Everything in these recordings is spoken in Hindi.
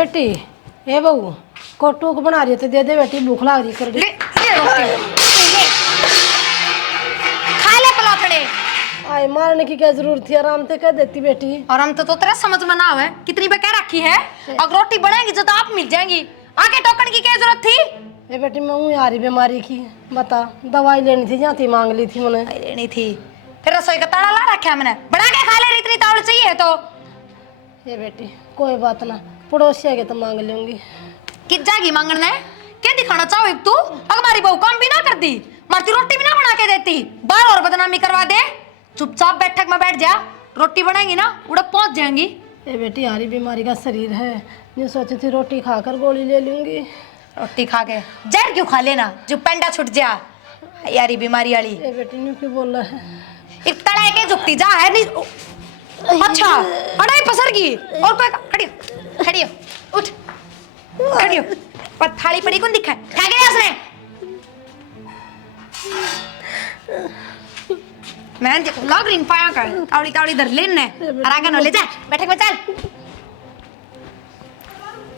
बेटी ए बहू को टूक बना रही है तो दे दे बेटी, भूख लग रही कर खा ले पलाथड़े। आए मारने की क्या जरूरत थी, आराम से कह देती बेटी। और हम तो तेरा समझ में ना आवे कितनी पे कह रखी है, अगर रोटी बनाएंगी तो आप मिल जाएंगी, आगे टोकन की क्या जरूरत थी। ए बेटी मैं हूँ यारी बीमारी की, बता दवाई लेनी थी जहाँ थी मांग ली थी मैंने। लेनी थी फिर रसोई का ताला ला रखा मैंने, बना के खा ले, इतनी तावड़ चाहिए तो। ये बेटी कोई बात ना, पड़ोसिया के तो मांग लूंगी। कित जाएगी मांगने, क्या दिखाना चाहो तू, अगर हमारी बहू काम भी ना करती, मारती रोटी भी ना बना के देती, बार और बदनामी करवा दे। चुपचाप बैठक में बैठ जा, रोटी बनाएंगी ना उड़प पहुंच जाएंगी। ये बेटी यारी बीमारी का शरीर है, ये सोची थी रोटी खाकर गोली ले लूंगी। रोटी खा के जहर क्यों खा लेना जो पेंडा छुट जा, यारी बीमारी वाली। ये बेटी न्यू क्यों बोल रहा है, एक तड़े के झुकती जा है नहीं। अच्छा अड़ाई पसर की और कोई खड़ी हो, खड़ी हो, उठ खड़ी हो, पर थाली पड़ी कौन दिखा है, खा गया उसने। मैं लग रही पाया कर तावड़ी तावड़ी धर लेने और आगे न ले जा, बैठक में चल।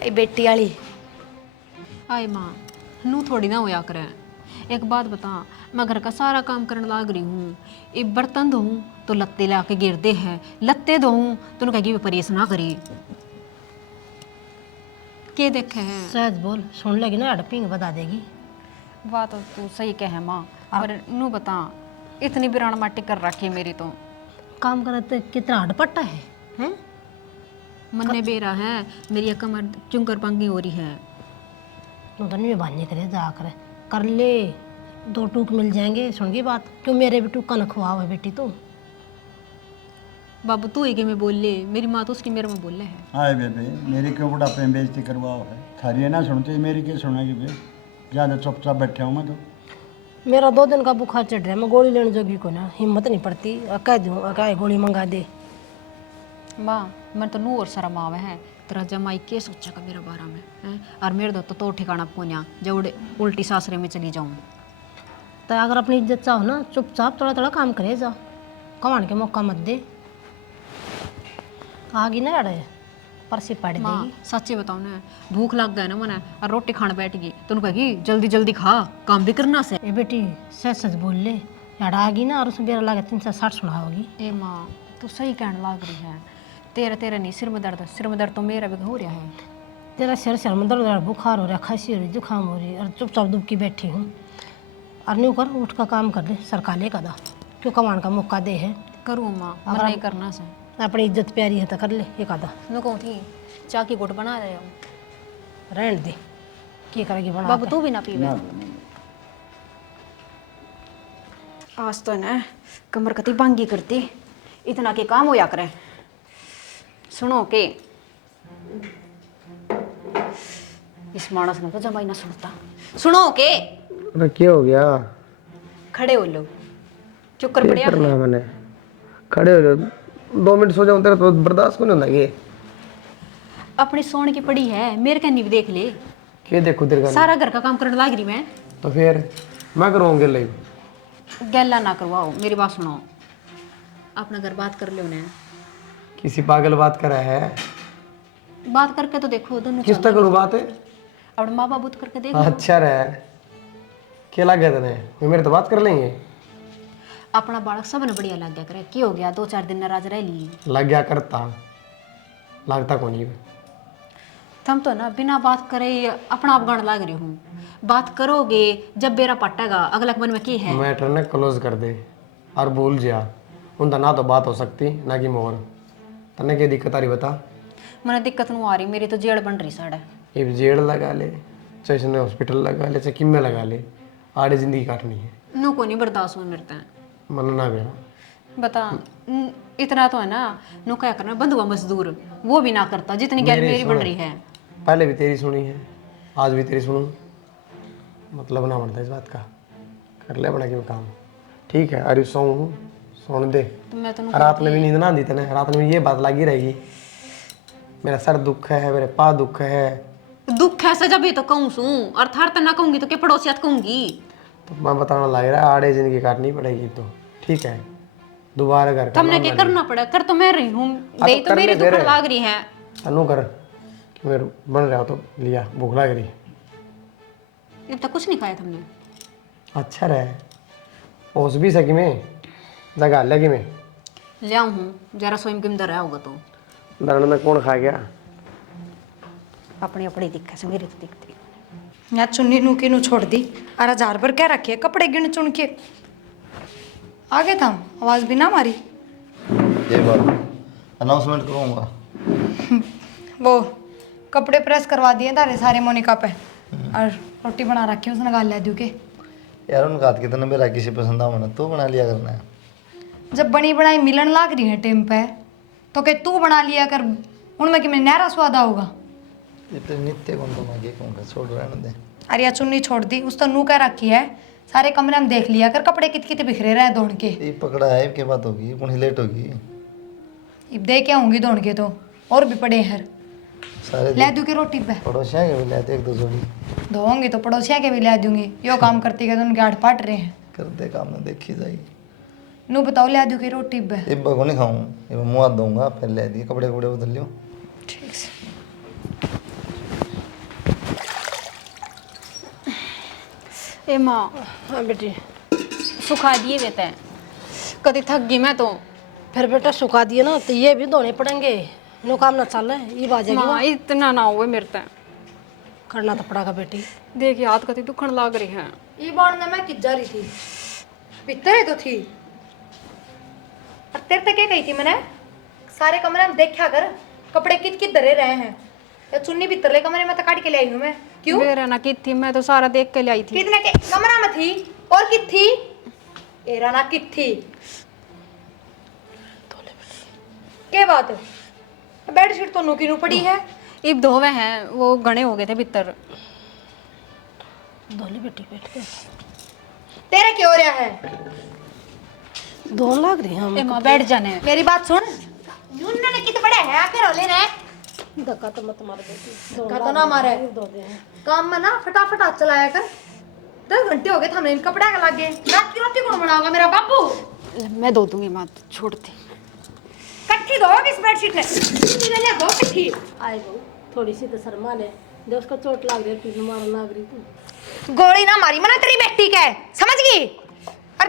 ए बेटी वाली आए माँ नू थोड़ी ना होया करे। एक बात बता, मैं घर का सारा काम करने लाग रही हूँ, एक बर्तन धोऊं तो लत्ते ला के गिर दे है, लत्ते धोऊं तो कहेगी परहेज ना करी। के देखे है सहज बोल, सुन लेगी ना अड़पिंग बता देगी। बात तो तू सही कहे माँ, पर नू बता इतनी बिरान माटी कर रखी है मेरी तो। काम करते कितना हटपट्टा है, हैं? मन बेरा है, मेरी एक कमर चुंकर पंगी हो रही है। तू तो नहीं बांधने करे जा कर ले, दो टूक मिल जाएंगे। सुन गई बात, क्यों मेरे भी टूका न खुआ हुआ बेटी तू। बाबू तू ही के मैं बोल ले, मेरी माँ तो उसकी मेरे में बोल ले है। हाय बेबे, मेरी क्यों बुढ़ापे में बेइज्जती करवाओ है, थारी है ना सुनते, मेरी क्या सुनेगी बे, ज़्यादा चुपचाप बैठा हूँ मैं तो। मेरा 2 दिन का बुखार चढ़ रहा है, मैं गोली लेने जोगी को ना हिम्मत नहीं पड़ती, कह दूँ क्या गोली मंगा दे। माँ मन तो नू और शर्म आवे है, तेरा जमाई के सोचेगा मेरा बारे में हैं, और मेरे तो ठिकाना पोन्या जब उल्टी सासरे में चली जाऊँ। तो अगर अपनी इज्जत चाहो ना, चुपचाप थोड़ा थोड़ा काम करे जा, कमाने के मौका मत दे। आगी ना अड़े परसी पड़ माँ देगी। सच्ची बताओ ना, भूख लग गया ना मने और रोटी खाने बैठ गई तो कहेगी जल्दी जल्दी खा, काम भी करना से। ए बेटी सच सच बोल ले, यार आगी ना और उसमें बेरा लगे 360 सुनाओगी। ए माँ तू सही कहने लग रही है, तेरा तेरा नहीं सिर में दर्द तो मेरा भी हो रहा है। तेरा सिर में दर्द, बुखार हो रहा, खांसी हो रही, जुकाम हो रही, और चुपचाप दुबकी बैठी हूँ। और न्यू कर, उठ का काम कर दे, सरकाले का दा, क्यों कमान का मौका दे है। करूँ माँ, मन नहीं करना से। अपनी इज्जत प्यारी है तो कर ले एक आधा। मैं कहूँ थी चाय की घुट बना रहे हो, रहने दे, क्या करेगी बना। बाबू तू भी ना पीवे। आज तो ना कमर कती बांगी करती, इतना के काम होया करे। सुनो के इस मानस ने तो जमाई ना सुनता। सुनो के अरे क्या हो गया, खड़े हो लो, चुप कर पड़िया। करना मैंने खड़े हो जाओ, 2 मिनट सो जाऊं तेरा तो बर्दाश्त को नहीं होता ये। अपनी सोने की पड़ी है, मेरे कन्नी भी देख ले, क्या देखो तेरे का, सारा घर का काम करने लग रही मैं। तो फिर मैं करूँगी ले। गैला ना करवाओ, मेरी बात सुनो, अपना घर बात कर लो ना। किसी पागल बात करा है, बात करके तो देखो दोनों। किस तक करूँ बात है, अपने माँ बाबू करके देख। अच्छा रहे क्या लग गया तेने, मेरे तो बात कर लेंगे। अपना बालक सब ने बढ़िया लग गया करे, क्या हो गया 2-4 दिन नाराज रह ली। लग गया करता, लगता कौन ही। तुम तो ना बिना बात करे अपना आप गाने लग रही हूँ, बात करोगे जब बेरा पटेगा अगला मन में की है। मैटर ने क्लोज कर दे और भूल जा, उनका ना तो बात हो सकती ना कि मोर। तने क्या दिक्कत आ रही बता। मैंने दिक्कत नहीं आ रही, मेरी तो जेड़ बन रही साड़ा। ये जेड़ लगा ले, चाहे इसने हॉस्पिटल लगा ले, चाहे किम में लगा ले, आड़े जिंदगी काटनी है। नो को नहीं बर्दाश्त हो मेरे तक। मन ना बेरा बता इतना तो है ना, नो क्या करना, बंधुआ मजदूर वो भी ना करता जितनी गैर मेरी बन रही है। पहले भी तेरी सुनी है, आज भी तेरी सुनूं, मतलब ना बनता इस बात का। कर ले बड़ा क्यों काम, ठीक है। अरे सोन दे, तो मैं तो रात में भी नींद ना दी तेने, रात में ये बात लगी रहेगी, मेरा सर दुख है, मेरे पा दुख है। दुख है जब ही तो कहूँ सू, और थर तो ना कहूंगी तो क्या पड़ोसियात कहूंगी। तो मैं बताना लग रहा है, आड़े जिंदगी काटनी पड़ेगी तो ठीक है, दोबारा घर का तुमने क्या करना पड़ा, कर तो मैं रही हूँ, दे तो मेरी दुख लाग रही है। अनु कर मेरे बन रहा हो तो लिया, भूख लग रही। अब तक कुछ नहीं खाया तुमने? अच्छा रहे पहुँच भी सकी मैं, जगह लगी मैं ले आऊँ हूँ जरा स्वयं के अंदर रहा होगा तो दरण में कौन खा गया। अपनी अपनी दिक्कत से मेरी तो दिखती। यहाँ चुन्नी नू की नू छोड़ दी और 1000 पर क्या रखे कपड़े गिन चुन के आगे था, आवाज भी ना मारी। ये बात अनाउंसमेंट करूँगा। वो कपड़े प्रेस करवा दिए तारे सारे मोनिका पे और रोटी बना रखी उसने गाल ले दू के। यार उनका हाथ कितना मेरा किसी पसंद आवा ना तू बना लिया करना है। जब बनी बनाई मिलन लाग रही है टाइम पे तो के तू बना लिया कर, उनमें कि मैं नहरा स्वाद होगा। ये तो नित्य कौन तो मांगे कौन का छोड़ रहने दे। अरे यार चुन्नी छोड़ दी, उस तो नू कह रखी है सारे कमरे में देख लिया कर, कपड़े कित कित बिखरे रहे दौड़ के। ये पकड़ा है के बात होगी कौन लेट होगी। अब दे के आऊंगी दौड़ के तो और भी पड़े हैं सारे ले दू के रोटी पे पड़ोसियाँ के भी लेते एक दो जोड़ी धोऊंगी तो पड़ोसिया के भी ले दूंगी। यो काम करती के तो उनके आठ पाट रहे हैं। करते काम में देखी जाएगी। नू बताओ ले दू के रोटी पे। ये बगो नहीं खाऊँ ये मुँह हाथ दूंगा पहले ले दिए कपड़े कपड़े बदल लियो। ठीक से ए माँ हाँ बेटी, सुखा दिए बेटा, कभी थक गई मैं तो। फिर बेटा सुखा दिए ना तो ये भी धोने पड़ेंगे। नो काम ना चल रहा ये बाजेगी माँ ना, इतना ना हुए मेरे तय, करना तो पड़ेगा बेटी। देखिए हाथ कति दुखन लाग रही है। ये बाण में मैं कित जा रही थी, भीतर तो थी। और तेरे तक क्या कही थी मैंने, सारे कमरे में देखा कर कपड़े कित कित धरे रहे हैं। या चुन्नी भी तरले कमरे में तो काट के ले आई हूँ मैं। क्यों मेरा ना कित थी, मैं तो सारा देख के ले आई थी। कितने के कमरा में थी और कित थी, एरा ना कित थी। क्या बात है, बेडशीट तो नूकी नू पड़ी है। इब धोवे हैं वो घने हो गए थे भीतर। धो ले बेटी बैठ के, तेरे क्यों हो रहा है। धोन लाग रही हम। ए माँ बैठ जाने। मेरी बात सुन, यून ने कित बड़े है आके रोले ने। धक्का तो मत मार बेटी, धक्का तो ना मारे। धो दे। काम में ना फटाफट हाथ चलाया कर। 10 घंटे हो गए थे हमें इन कपड़े के लागे। रात की रोटी कौन बनाएगा मेरा बापू। मैं धो दूंगी माँ, छोड़ती। कट्ठी दो इस बेडशीट ने, ले दो कट्ठी। आए बहू थोड़ी सी तो शर्मा ले, जो उसको चोट लाग रही है, मार लाग रही तू। गोली ना मारी मना तेरी बेटी के, समझ गई। और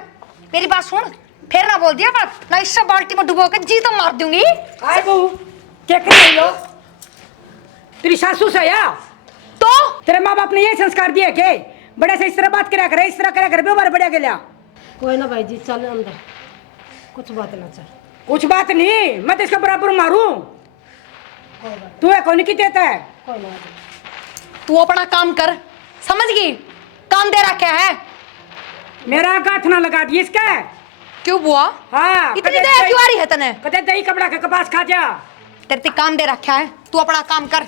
मेरी बात सुन, फिर ना बोल दिया बात ना, इससे बाल्टी में डुबो के जी तो मार दूंगी। आए बहू क्या कर रही हो, तेरी सासू से या तो तेरे माँ बाप ने ये संस्कार दिए के बड़े से इस तरह बात करा करे, इस तरह करा कर व्यवहार बढ़िया के लिया। कोई ना भाई जी चल अंदर, कुछ बात ना चल। कुछ बात नहीं, मैं तो इसका बराबर मारूं। तू है कौन की देता है। कोई ना तू अपना काम कर, समझ गई। काम दे रखा है। मेरा गाठ ना लगा दिए इसका। क्यों बुआ, हाँ इतनी दया क्यों आ रही है तने। कदे दही कपड़ा का कपास खा जा। तेरे ते काम दे रखा है, तू अपना काम कर।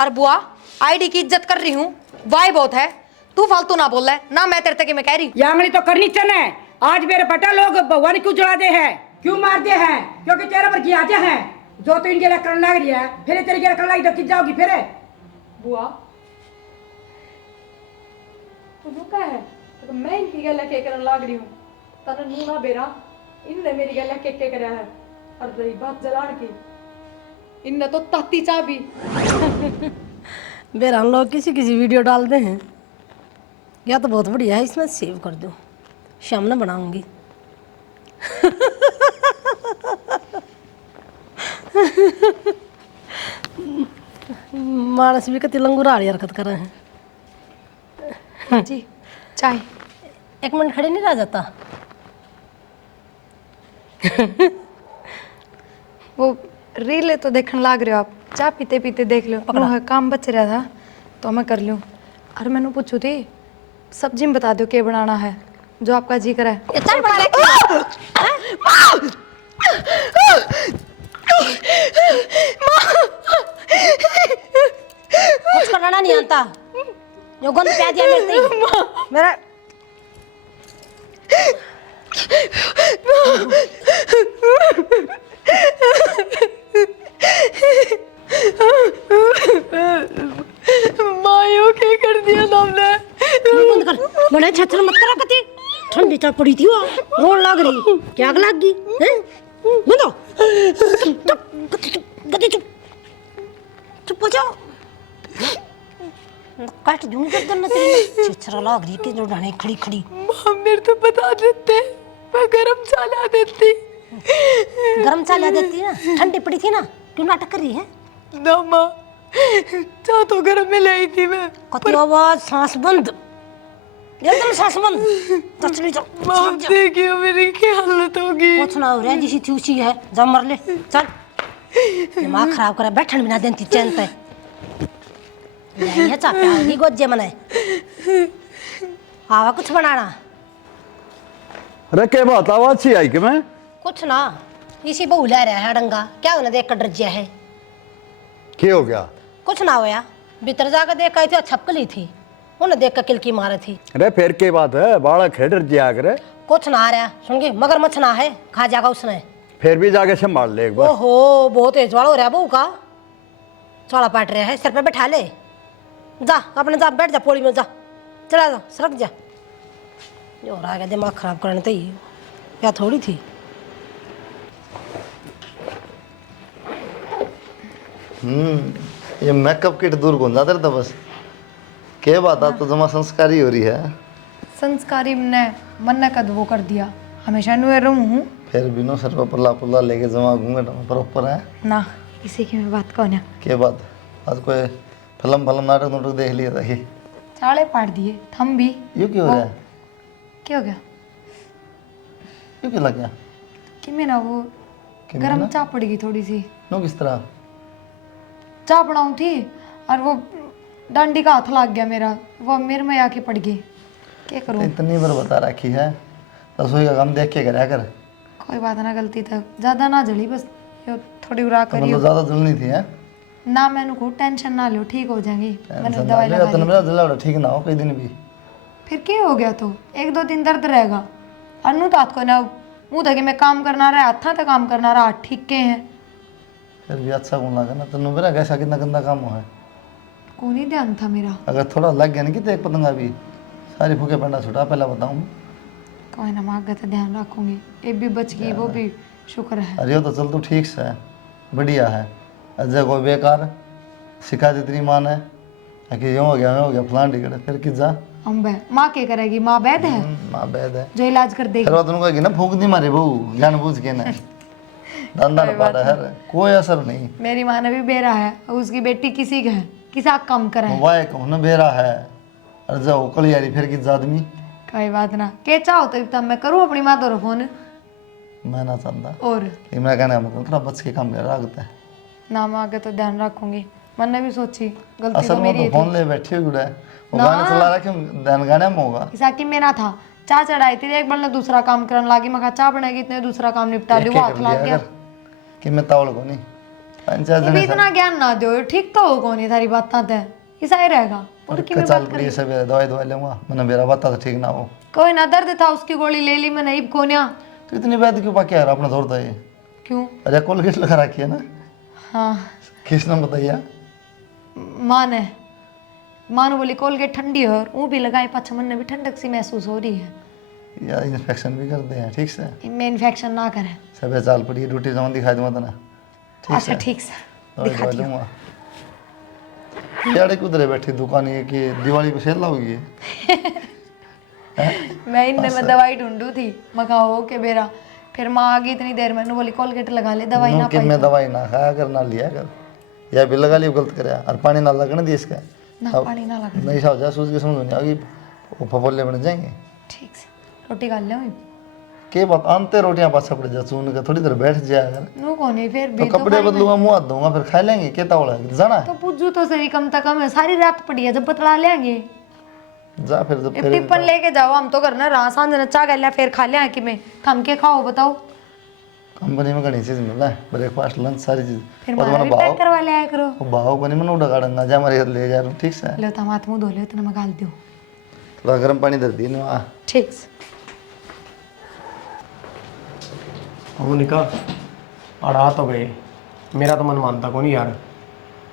और बुआ आईडी की इज्जत कर रही हूँ, वाई बहुत है। तू फालतू ना बोल रहा ना, मैं तेरे तक मैं कह रही। यांगली तो करनी चने। आज मेरे बेटा लोग भगवान क्यों जला दे हैं, क्यों मार दे हैं, क्योंकि तेरे पर किया आते हैं। जो तो इनके लिए करने लग रही है, फिर तेरे लिए करने लगी तो किस जाओगी फिर। बुआ तू जो कह है तो मैं इनकी गल के करने लग रही हूँ। तने नू ना बेरा, इनने मेरी गल के करया है। और रही बात जलान की, इनने तो ताती चाबी। बेर हम लोग किसी किसी वीडियो डालते हैं, या तो बहुत बढ़िया है, इसमें सेव कर दो, शाम में बनाऊंगी। मानस भी कति लंगूराड़ी हरकत कर रहे हैं। जी चाय। 1 मिनट खड़े नहीं रह जाता। वो रील तो देखने लग रहे हो आप, चाय पीते पीते देख लो। पकड़ा काम बच रहा था तो मैं कर लूँ। और मैंने पूछू थी सब्जी में बता दो क्या बनाना है, जो आपका जी करे। कुछ करना नहीं आता, जो गंद प्याज दिया मेरा मायो क्या कर दिया तुमने। बंद कर, बड़े छछल मत करा कति। ठंडी चाय पड़ी थी वो, रोड लग रही, क्या आग लग गई हैं। बंदो चुप, गति चुप, चुप हो जाओ। बैठ जूंगी गर्दन ना तेरी छिछरा लाग रही कि जो डाने खड़ी खड़ी। माँ मेरे तो बता देते, मैं गरम चाय ला देती। गरम चाय ला देती ना, ठंडी पड़ी थी ना, क्यों नाटक कर रही है? ना माँ, चाय तो गरम में लाई थी मैं। कती आवाज, सांस बंद, एकदम सांस बंद। चल चल माँ देखियो मेरी क्या हालत होगी। कुछ ना हो रहा है, जिसी थी उसी है, जा मर ले चल। दिमाग खराब करे, बैठन बिना देती चैन पे। ये चापे आगी गोजे मने आवा कुछ बनाना। अरे क्या बात, आवाज सी आई कि मैं कुछ ना, इसी बहू ले रहा है डंगा, क्या उन्हें देख कर डर गया है? क्या हो गया? कुछ ना होया, भीतर जाकर देख आई थी, छपकली थी, उन्हें देख कर किलकी मारी थी। अरे फिर क्या बात है, बालक है डर जिया करे। कुछ ना आ रहा, सुन के मगर मछ ना है, खा जाएगा उसने। फिर भी जाके संभाल ले एक बार। ओहो बहुत तेज वाला हो रहा है बहू का, चौड़ा पाट रहा है, सिर पे बैठा ले, जा अपने जा बैठ जा पौड़ी में, जा चला जा सरक जा। जो हो रहा है दिमाग खराब करने तो ही या थोड़ी थी। ये मेकअप किट दूर गुंजा था बस। क्या बात है, तो जमा संस्कारी हो रही है। संस्कारी ने मन ने कद वो कर दिया, हमेशा नुए रहूं हूँ। फिर भी नो सर पर पल्ला पुल्ला लेके जमा घूंघट प्रॉपर है ना, इसी की मैं बात कहूँ ना। क्या बात, आज कोई फिल्म फिल्म नाटक नोटक देख लिया था? ये चाले पाट दिए थम भी। ये क्यों हो रहा है? क्या हो गया क्यों क्या लग गया? कि मैं ना वो गरम चाय पड़ गई थोड़ी सी। नो किस तरह? चाय बनाऊँ थी और वो डंडी का हाथ लग गया मेरा, वो मेरे में आके पड़ गई। क्या करूँ? इतनी बार बता रखी है, रसोई का काम देख के कराया कर। कोई बात ना, गलती था, ज्यादा ना जली, बस यो थोड़ी उड़ा करियो मतलब ज्यादा जलनी थी है ना। मैंने को टेंशन ना लो, ठीक हो जाएंगी। मैंने टेंशन दवाई ना लगा ले, ली। मेरा जला ठीक ना हो कई दिन भी। फिर क्या हो गया? तो एक दो दिन दर्द रहेगा। अनु तो हाथ को ना मुंह था कि मैं काम करना रहा, हाथ था काम करना रहा, हाथ ठीक के हैं। फिर भी अच्छा कौन लगा ना, तेन मेरा कैसा कितना गंदा काम हुआ है। कौन ही ध्यान था मेरा। अगर थोड़ा लग गया ना कि तो एक पतंगा भी सारी फूके पंडा छुटा, पहला बताऊँ। कोई ना, माँ का तो ध्यान रखूंगी। एक भी बच गई, वो भी शुक्र है। अरे वो तो चल तू ठीक से है, बढ़िया है। अजय कोई बेकार सिखा दी तेरी माँ ने कि यूँ हो गया फलान टिकट, फिर कि जा हम माँ क्या करेगी? माँ वैद है माँ बैद है। जो इलाज कर देगी। फिर वो तुमको कहेगी ना फूक दी मारे बहू जानबूझ के ना धंधा न पाटा है, कोई असर नहीं। मेरी माँ ने भी बेरा है, उसकी बेटी किसी का है, किसा काम करा है। वाह कहूँ ना बेरा है, अरे जाओ कल यारी फिर कि आदमी। कोई बात ना, के चाहो तो तब मैं करूँ अपनी माँ तो फोन। मैं ना चाहता, और लेकिन मैं कहने का मतलब थोड़ा बच के काम कर रहा है। ना, माँ के तो ध्यान रखूंगी। मैंने भी सोची गलती असल तो में मेरी तो फोन ले बैठी हुई है, वो गाना चला रहा क्यों ध्यान गाने में होगा। ऐसा कि मेरा था चाय चढ़ाई थी, एक बार ने दूसरा काम करने लगी। मैं कहा चाय बनाएगी, इतने दूसरा काम निपटा ली, वो हाथ लग गया। कि मैं तावल को नहीं पंचायत ये भी इतना ज्ञान ना दो, ठीक तो हो कौन है थारी बातें थे, ऐसा ही रहेगा। और की मैं चल बात पड़ी सब दवाई लूंगा, मैंने मेरा बता तो ठीक ना हो। कोई ना, दर्द था उसकी गोली ले ली मैंने, इब कोन्या। तो इतनी बात क्यों पाके यार अपना दौड़ता है? क्यों? अरे कोलगेट लगा रखी है ना, हाँ किसने बताइए? माँ ने बोली कोलगेट ठंडी है, और वो भी लगाई, पाछा मन ने भी ठंडक सी महसूस हो रही है। यार इन्फेक्शन भी करते हैं, ठीक से इनमें इन्फेक्शन ना करे। सब चाल पड़ी ड्यूटी जमा दिखाई दूंगा तो ना, अच्छा ठीक से दिखा दवाई लूंगा। यार उधर बैठी दुकान ये कि दिवाली पे सेल होगी। मैं इनने में दवाई ढूंढू थी, मैं कहा हो के बेरा। फिर माँ आ गई इतनी देर में, बोली कोलगेट लगा ले, दवाई ना कि पाई मैं दवाई ना खाया कर ना लिया कर, या भी लगा लियो गलत करे और पानी ना लगने दी इसका। ना, पानी ना लगा। नहीं सा हो जाए, सूझ के समझ नहीं आएगी, वो फफोले बन जाएंगे। ठीक से रोटी खा ले। के बात आनते रोटियां पाछा पड़ जा, चून के थोड़ी देर बैठ जाया कर। नो कोनी फिर तो भी कपड़े बदलूंगा, मुंह हाथ धोऊंगा, फिर खा लेंगे। क्या तावड़ा है, जाना है? तो पूछू तो सही, कम से कम है, सारी रात पड़ी है, जब बतला लेंगे। जा फिर जब फिर टिप्पन लेके जाओ, हम तो करना रहा सांझ ने चाह गया, फिर खा लिया कि मैं थम के खाओ बताओ। कंपनी में घनी चीज मिल रहा है, ब्रेकफास्ट लंच सारी चीज। फिर और मारा मैंने भी पैक भाव करवा लिया करो। भाव को नहीं मैंने उड़ा गाड़ूंगा, जा हमारे ले जा रहा हूँ, ठीक से। लो तो हाथ मुंह धो ले, इतना मैं गाल दो। थोड़ा गर्म पानी दे दी ना। ठीक से वो निका अड़ा तो गए, मेरा तो मन मानता को नहीं यार।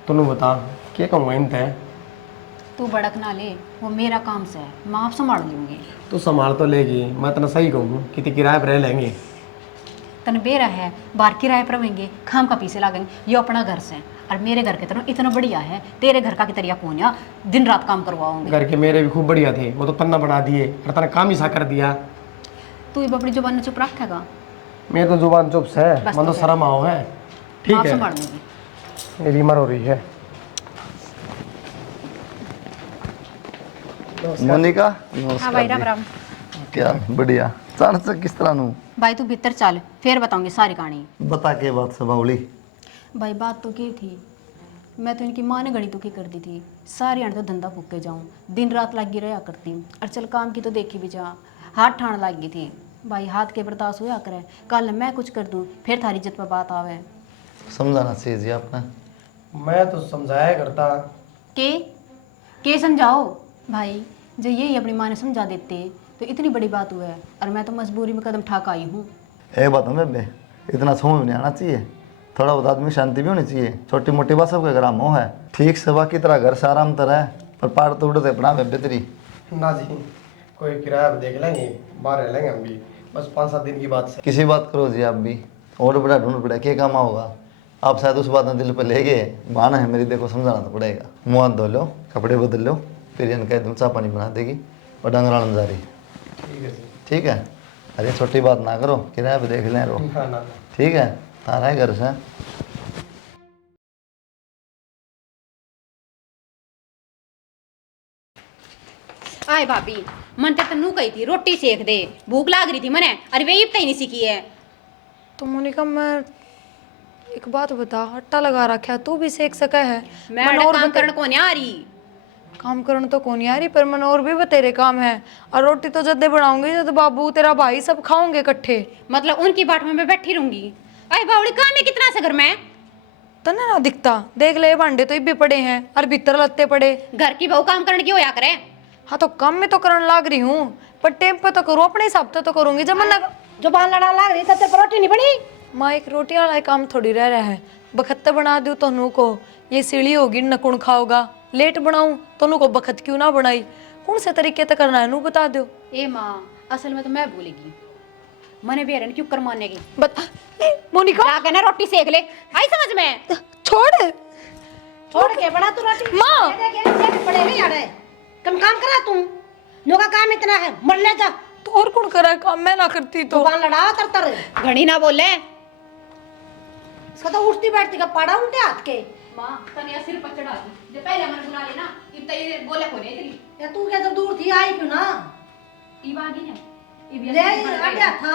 तूने बता क्या कहूँगा इन तय? तू भड़क ना ले, वो मेरा काम से है, मैं आप संभाल लूँगी। तू संभाल तो लेगी, मैं इतना सही कहूँ कि किराए पर रह लेंगे। तन बेरा है, बाहर किराए पर रहेंगे, खाम का पीछे लागेंगे, ये अपना घर से और मेरे घर के तरह इतना बढ़िया है, तेरे घर का की तरिया कौन है, दिन रात काम करवाओगे। घर के मेरे भी खूब बढ़िया थे, वो तो पन्ना बना दिए और तने काम ही सा कर दिया। तू ये अपनी जुबान चुप रखेगा। मेरी तो जुबान चुप से है, बस मन तो तो शर्म आओ है। ठीक आप है, संभाल लूंगी। मेरी उम्र हो रही है। मोनिका हाँ भाई राम राम। क्या बढ़िया चार से किस तरह नू भाई तू भीतर चल, फिर बताऊंगी सारी कहानी। बता के बात से बावली। भाई बात तो की थी, मैं तो इनकी माँ ने घड़ी दुखी कर दी थी, सारी आने तो धंधा फूके जाऊँ, दिन रात लगी रहा करती हूँ, और चल काम की तो देखी भी जा, हाथ ठाण लग गई थी। भाई हाथ के बर्दाश्त हुआ करे, कल मैं कुछ कर दूँ फिर थारी इज्जत पर बात आवे। समझाना चाहिए जी आपने। मैं तो समझाया करता। के समझाओ भाई, जो यही अपनी माँ ने समझा देते तो इतनी बड़ी बात हुआ है, और मैं तो मजबूरी में कदम ठाक आई हूँ। एक बात है बेबे, इतना समझ नहीं आना चाहिए, थोड़ा बहुत आदमी शांति भी होनी चाहिए। छोटी मोटी बात सबके घर मोह है, ठीक से बाकी तरह घर से आराम तरह है, पर पार तो उड़ते अपना बेबे तेरी। ना जी, कोई किराया पे देख लेंगे, बाहर रह लेंगे हम भी, बस 5-7 दिन की बात से। किसी बात करो जी आप भी, और बड़ा ढूंढ पड़ा क्या काम होगा। आप शायद उस बात में दिल पर ले गए, बहाना है मेरी, देखो समझाना तो पड़ेगा। मुँह हाथ धो लो, कपड़े बदल लो, फिर इनका एकदम चाय पानी बना देगी और डंगरान जा रही। ठीक है जी। ठीक है, अरे छोटी बात ना करो, किराया पे देख लें रो। ना। ठीक है, तारा है घर से। आए भाभी, मन ते तन्नू कही थी रोटी सेक दे, भूख लाग रही थी मने, अरे वे ही नहीं सीखी है। तो मोनिका मैं एक बात बता, आटा लगा रखा है, तू भी सेक सका है। मैं काम करने को नहीं आ रही। काम करने तो कौन आ रही, पर मन और भी बतेरे काम है, और रोटी तो जद्दे बनाऊंगी जब बाबू तेरा भाई सब खाओगे इकट्ठे। मतलब उनकी बाट में मैं बैठी रहूंगी। अरे बावड़ी काम है कितना से घर में, तने ना दिखता, देख ले भांडे तो भी पड़े हैं और भीतर लत्ते पड़े। घर की बहू काम करने की होया करे। हाँ तो काम में तो करने लाग रही हूँ, पर टेम पे तो करूँ, अपने हिसाब से तो करूंगी। जब मन जुबान लड़ा लाग रही तो रोटी नहीं बनी। माँ एक रोटी वाला काम थोड़ी रह रहा है, बखत्ते बना दूँ तो नू को ये सीढ़ी होगी नकुण खाओगा, लेट बनाऊं तो नू को बखत क्यों ना बनाई, कौन से तरीके से करना है नू बता दो। ए माँ, असल में तो मैं भूलेगी, मने बेरन क्यों कर मानने की। बता मोनिका, जाके ना रोटी सेक ले, आई समझ में। छोड़ के बना तू रोटी। माँ पड़े नहीं यार, कम काम करा तुम, नो का काम इतना है, मर ले जा। तो और कौन करा है काम, मैं ना करती तो। जुबान लड़ा तर तर, घड़ी ना बोले। इसका तो उठती बैठती का पाड़ा उल्टे हाथ के। माँ तनिया सिर पर चढ़ा दी, जब पहले मन बुला लेना, इब तई बोले को नहीं तेरी। या तू क्या जब दूर थी आई क्यों ना, इब आ गई है, इब ले आटा था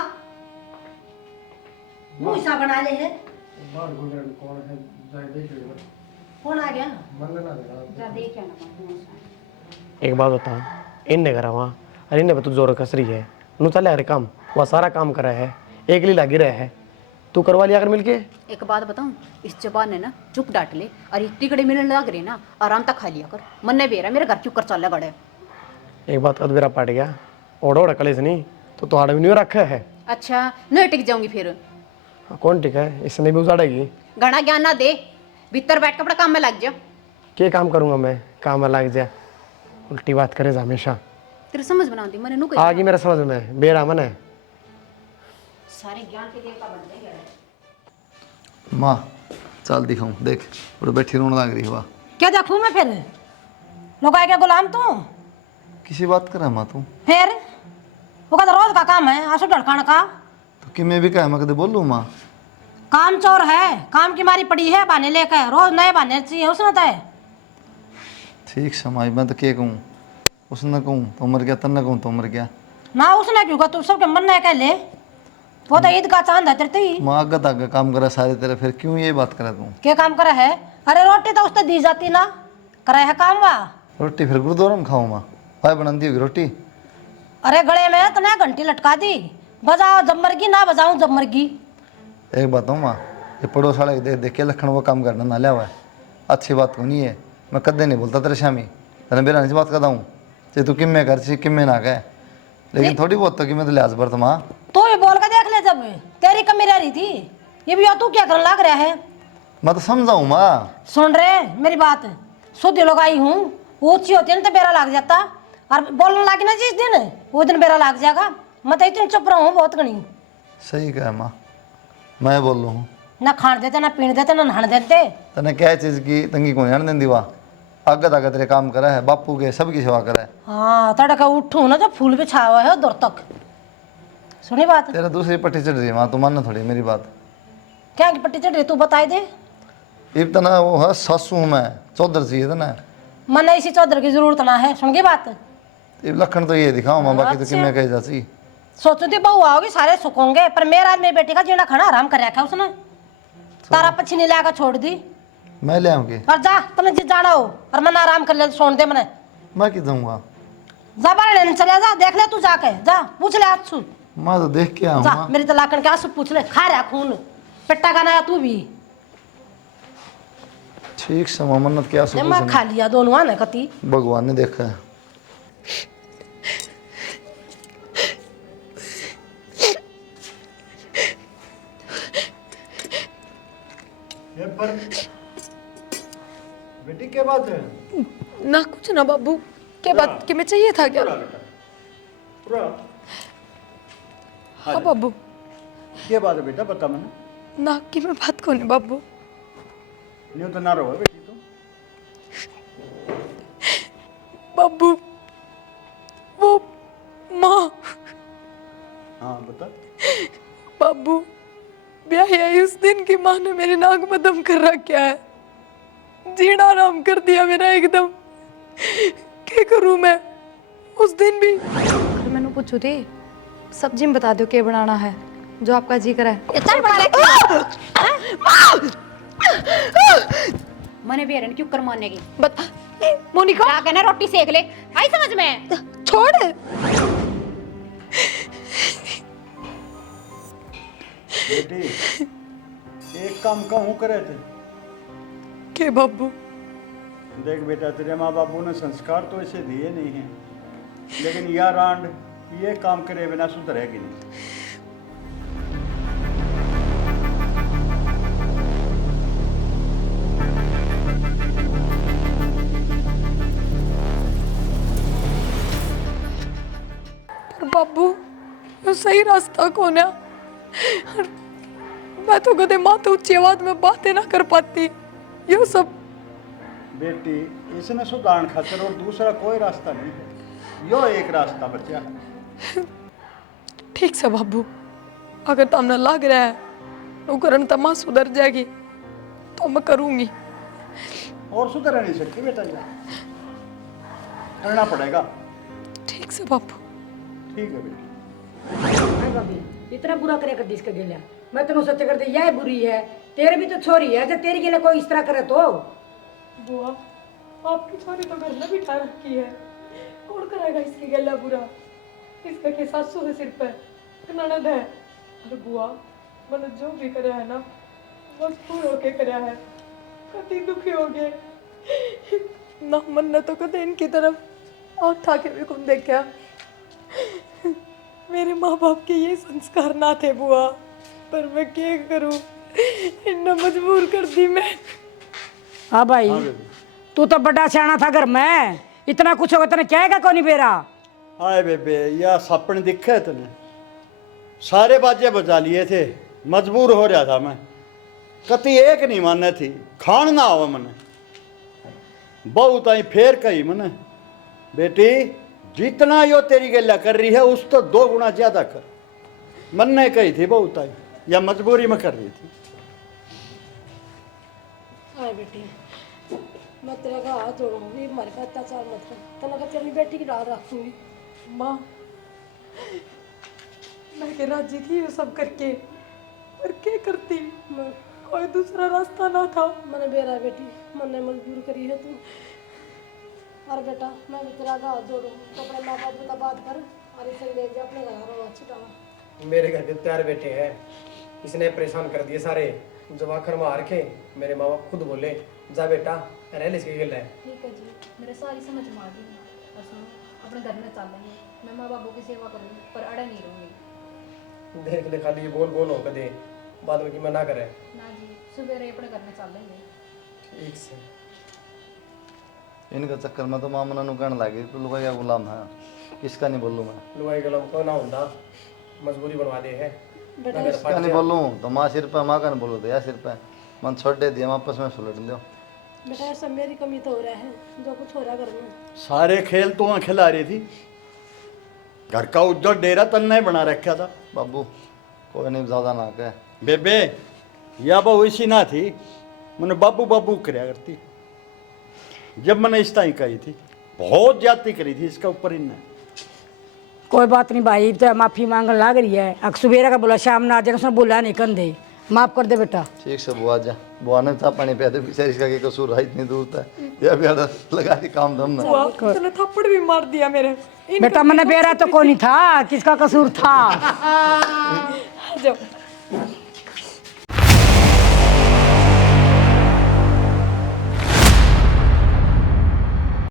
मुंह सा बना ले है। कौन आ गया? जा देख आना। एक बात बता, इनने करा वहाँ, अरे इन्हें बतू जोर कस रही है, नू चले अरे काम, वह सारा काम करा है, एक ली लगी रहा है, तू करवा लिया कर मिलके। एक बात बताऊं, इस जबान ने ना चुप डांट ले, और इतनी कड़े मिलने लग रही ना, आराम तक खा लिया कर, मन ने बेरा मेरे घर क्यों कर चल गड़े। एक बात अधवेरा पड़ गया, ओढ़ कलेस नहीं तो तुम्हारा भी नहीं रखा है। अच्छा नहीं टिक जाऊंगी फिर, कौन टिक है, इसने भी उजाड़ेगी। घना ज्ञान ना दे, भीतर बैठ के अपना काम में लग जा। क्या काम करूंगा मैं, काम में लग जा, उल्टी बात करे हमेशा। तेरे समझ बनाती मैंने नु आ गई मेरे समझ में, बेरा मन है। सारे ज्ञान के देवता बन गए। माँ चल दिखाऊं, देख और बैठी रोने लग रही हुआ। क्या देखूं मैं फिर, लोग आए क्या गुलाम तू? किसी बात कर माँ तू, फिर वो का तो रोज का काम है, आंसू ढड़काने का तो कि मैं भी कह मैं कदे बोलूँ माँ। काम चोर है, काम की मारी पड़ी है, बहाने लेकर रोज नए बहाने चाहिए उसने तो। ठीक समाज मैं तो क्या कहूँ, उसने कहूँ तो मर गया, तन्ने कहूँ तो मर गया ना, उसने क्यों कहा, तू सबके मन में कह ले, वो तो ईद का चांद है तेरे ही। माँ आगे तक काम करा सारे तेरे, फिर क्यों ये बात करे तू। क्या काम करा है? अरे रोटी तो उसने दी जाती ना, करा है काम वाह। रोटी फिर गुरुद्वारा में खाऊँ माँ, भाई बनाती होगी रोटी। अरे गले में तने घंटी लटका दी, बजाओ जब मरगी ना बजाऊं जब मरगी। एक बात हूँ माँ, ये पड़ोस वाले देख देख के लखन वो काम करना ना लिया हुआ है, अच्छी बात को नहीं है। मैं कदे नहीं बोलता तेरे शामी, तेरे बेरा नहीं बात करता हूँ, चाहे तू किम्मे कर ची किम्मे ना कहे, लेकिन थोड़ी बहुत तो कि मैं तो लिहाज बरत माँ। तू भी बोल के देख ले, जब तेरी कमी रह रही थी, ये भी तू क्या करने लग रहा है? मैं तो समझाऊँ माँ। सुन रहे मेरी बात, शुद्ध लोग आई हूँ, ऊंची होती है ना तो बेरा लग जाता, और बोलने लगी ना जिस दिन वो दिन बेरा लग जाएगा। मैं तो इतनी चुप रहा हूँ बहुत घनी। सही कहा माँ, मैं बोल रहा हूँ ना खाण देते ना पीण देते ना नहाने देते। तने क्या चीज़ की तंगी को नहीं देंदी वाह आगे तक तेरे काम करा है बापू के सबकी सेवा करा है। हाँ तड़का उठू ना तो फूल भी छावा है दूर तक। सुनी बात तेरा दूसरी पट्टी चढ़ रही है वहाँ तू मानना थोड़ी मेरी बात। क्या की पट्टी चढ़ रही तू बताई दे। इतना वो है सासू हूँ मैं चौधर चाहिए था ना मन इसी चौधर की जरूरत ना है। सुन गई बात। ये लखन तो ये दिखाऊँ मैं बाकी तो कि मैं कह जाती सोचू थी बहू आओगी सारे सुखोंगे पर मेरा मेरी बेटी का जीना खाना आराम कर रखा उसने। तारा पछी नहीं लाकर छोड़ दी। मैं ले आऊँगी और जा तने जिस जाना हो और मन आराम कर ले सोन दे मने। मैं कि जाऊँगा जा बाहर लेने चले जा देख ले तू जाके जा पूछ ले आंसू। मैं तो देख के जा आऊँगा मेरी तो लाकन के आंसू पूछ ले खा रहा खून पिट्टा का नया तू भी। ठीक से मन्नत क्या ले मैं खा लिया दोनों आने कती। भगवान ने देखा है। ये पर बेटी क्या बात है? ना कुछ ना बाबू, क्या बात कि मैं चाहिए था क्या? पूरा हाँ बाबू, क्या बात है बेटा बता मैंने। ना कि मैं बात कौन है बाबू। न्यू तो ना रहो बेटी तुम। बाबू वो माँ। हाँ बता। बाबू ब्याह आई उस दिन की माँ ने मेरे नाक में दम कर रखा है। जीना आराम कर दिया मेरा एकदम। क्या करूँ मैं उस दिन भी। मैंने पूछू थी सब्जी में बता दो क्या बनाना है जो आपका जी करे। मने बेरन क्यों कर मारने की बता मोनिका क्या कहना रोटी सेक ले आई समझ में। छोड़। बेटी एक काम कहूँ करे थे। के बाबू देख बेटा तेरे माँ बापू ने संस्कार तो ऐसे दिए नहीं हैं लेकिन यह रांड ये काम करे बिना सुधरेगी नहीं। पर बाबू वो सही रास्ता कौन है। मैं तो कदे माँ तो ऊंची आवाज में बातें ना कर पाती। ये सब बेटी इसने सुधारण खातर और दूसरा कोई रास्ता नहीं है यो एक रास्ता बचा है। ठीक से बाबू अगर तुमने लग रहा है तो करन तो माँ सुधर जाएगी तो मैं करूंगी। और सुधर नहीं सकती बेटा ये करना पड़ेगा। ठीक से बाबू। ठीक है बेटी। हाय भाभी इतना बुरा करे कर इसका गेला मैं तेनों सच कर दे यह बुरी है तेरे भी तो छोरी है जब तेरी गेला कोई इस तरह करे तो। बुआ आपकी छोरी तो घर में बिठा रखी है कौन करेगा इसकी गला बुरा। इसका के सासू है सिर पे ननद है। अरे बुआ मैंने जो भी करा है ना मजबूर होके करा है। कति दुखी हो गए ना मन ने तो कदे इनकी तरफ आँख था के भी कौन देखा। मेरे माँ बाप के ये संस्कार ना थे बुआ पर मैं क्या करूं इन्हें मजबूर कर दी मैं। हाँ भाई तू तो बड़ा सियाना था घर में इतना कुछ होगा तेने क्या कौन नहीं बेरा। हाय बेबे यह सपन दिखे तने सारे बाजे बजा लिए थे मजबूर हो रहा था मैं कति एक नहीं माने थी खान ना हो मने बहुत आई फेर कही मने बेटी जितना यो तेरी गल्ला कर रही है उस तो 2 गुना ज्यादा कर मन ने कही थी बहुत आई या मजबूरी में कर रही थी। हाय बेटी मैं तेरा का हाथ जोड़ूंगी हमारे पे अत्याचार मत कर तना का तेरी बेटी की डाल रखूंगी। माँ मैं के राजी थी ये सब करके पर क्या करती कोई दूसरा रास्ता ना था। मैंने बेरा बेटी मैंने मजबूर करी है तू। अरे बेटा मैं भी तेरा का हाथ जोड़ूं तो अपने माँ बाप का बात कर और इसे ले जा अपने घर छुटावा। मेरे घर के 4 बेटे हैं इसने परेशान कर दिए सारे जब आखिर में हार के मेरे माँ बाप खुद बोले जा बेटा रह ले इसकी गल है। ठीक है जी मेरे सारी समझ में आ गई और सुनो अपने घर में चल लेंगे मैं माँ बापों की सेवा करूँगी पर अड़े नहीं रहूँगी। देख ले खाली बोल बोल हो कदे बाद में कि मैं ना करे। ना जी सुबह अपने घर में चल लेंगे। ठीक से इनका चक्कर में तो मामला नु कहने लगे तो लुगाई का गुलाम है किसका नहीं बोलूँ मैं। लुगाई गलम को ना होता मजबूरी बनवा दे है क्या नहीं बोलूँ तो माँ सिर पे, माँ का नहीं बोलो तो या सिर पे मन छोड़ दे दिया, वापस में सुलट लो। बेटा ये सब मेरी कमी तो हो रहा है, जो कुछ हो रहा है घर में। सारे खेल तो खिला रही थी, घर का उज्जवल डेरा तन्ने बना रखा था। बाबू कोई नहीं, ज़्यादा ना कह। बेबे या बहू इसी ना थी, मैंने बाबू बाबू करया करती। जब मैंने इस तरह कही थी, बहुत ज्यादती करी थी इसका ऊपर इनने। कोई बात नहीं भाई, तो माफी मांगने लग रही है। अक सुबेरा का बोला शाम ना आ जाएगा, उसने बोला नहीं कंधे, माफ कर दे बेटा। ठीक से बुआ जा, बुआ ने था पानी पिया दे, बेचारी इसका क्या कसूर है, इतनी दूर था या भी लगा दी काम धम ना। तूने थप्पड़ भी मार दिया मेरे। बेटा मैंने बेरा तो कोई नहीं था, किसका कसूर था? जाओ